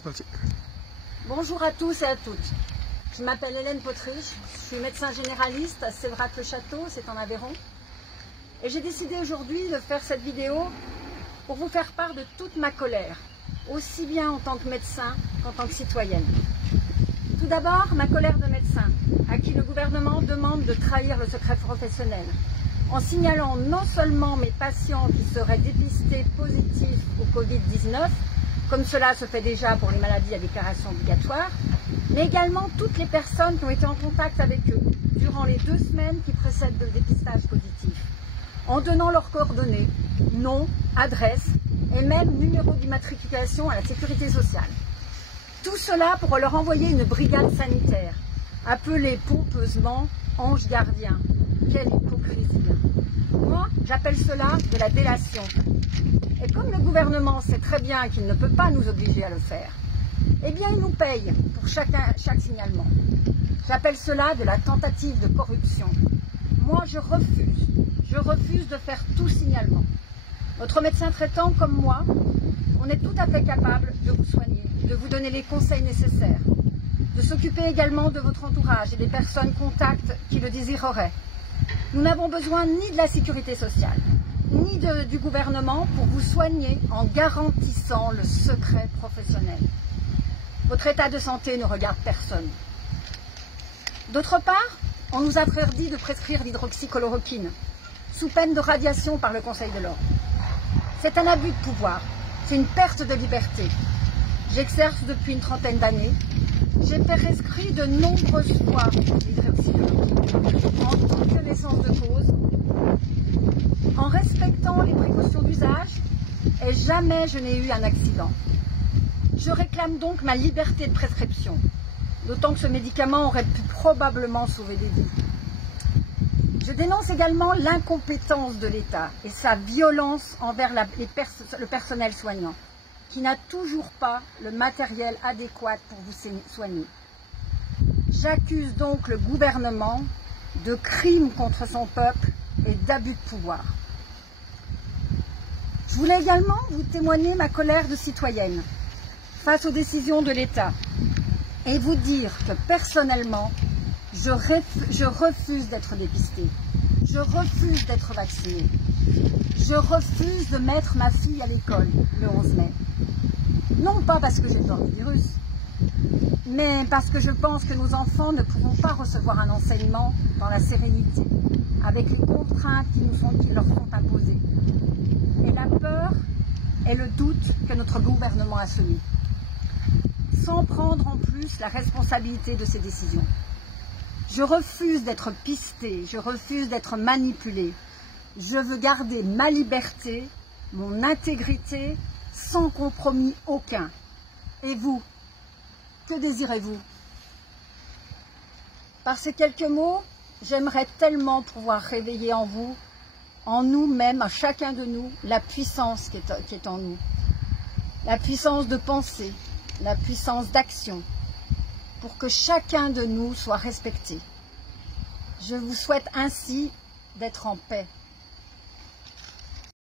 C'est parti. Bonjour à tous et à toutes. Je m'appelle Hélène Potriche, je suis médecin généraliste à Séverac-le-Château, c'est en Aveyron. Et j'ai décidé aujourd'hui de faire cette vidéo pour vous faire part de toute ma colère, aussi bien en tant que médecin qu'en tant que citoyenne. Tout d'abord, ma colère de médecin, à qui le gouvernement demande de trahir le secret professionnel, en signalant non seulement mes patients qui seraient dépistés positifs au Covid-19, comme cela se fait déjà pour les maladies à déclaration obligatoire, mais également toutes les personnes qui ont été en contact avec eux durant les 2 semaines qui précèdent le dépistage positif, en donnant leurs coordonnées, nom, adresse et même numéro d'immatriculation à la sécurité sociale. Tout cela pour leur envoyer une brigade sanitaire, appelée pompeusement ange gardien. Quelle hypocrisie! Moi, j'appelle cela de la délation. Et comme le gouvernement sait très bien qu'il ne peut pas nous obliger à le faire, eh bien il nous paye pour chaque signalement. J'appelle cela de la tentative de corruption. Moi, je refuse de faire tout signalement. Votre médecin traitant comme moi, on est tout à fait capable de vous soigner, de vous donner les conseils nécessaires, de s'occuper également de votre entourage et des personnes contacts qui le désireraient. Nous n'avons besoin ni de la sécurité sociale, ni du gouvernement pour vous soigner en garantissant le secret professionnel. Votre état de santé ne regarde personne. D'autre part, on nous a interdit de prescrire l'hydroxychloroquine, sous peine de radiation par le Conseil de l'Ordre. C'est un abus de pouvoir, c'est une perte de liberté. J'exerce depuis une trentaine d'années. J'ai prescrit de nombreuses fois l'hydroxychloroquine, en toute connaissance de cause, en respectant les précautions d'usage, et jamais je n'ai eu un accident. Je réclame donc ma liberté de prescription, d'autant que ce médicament aurait pu probablement sauver des vies. Je dénonce également l'incompétence de l'État et sa violence envers le personnel soignant, qui n'a toujours pas le matériel adéquat pour vous soigner. J'accuse donc le gouvernement de crimes contre son peuple et d'abus de pouvoir. Je voulais également vous témoigner ma colère de citoyenne face aux décisions de l'État et vous dire que personnellement, je refuse d'être dépistée, je refuse d'être vaccinée, je refuse de mettre ma fille à l'école le 11 mai. Non pas parce que j'ai peur du virus, mais parce que je pense que nos enfants ne pourront pas recevoir un enseignement dans la sérénité, avec les contraintes qui leur sont imposées, et la peur et le doute que notre gouvernement a semé, sans prendre en plus la responsabilité de ces décisions. Je refuse d'être pistée, je refuse d'être manipulée. Je veux garder ma liberté, mon intégrité, sans compromis aucun. Et vous, que désirez-vous? Par ces quelques mots, j'aimerais tellement pouvoir réveiller en vous, en nous-mêmes, à chacun de nous, la puissance qui est en nous. La puissance de penser, la puissance d'action, pour que chacun de nous soit respecté. Je vous souhaite ainsi d'être en paix.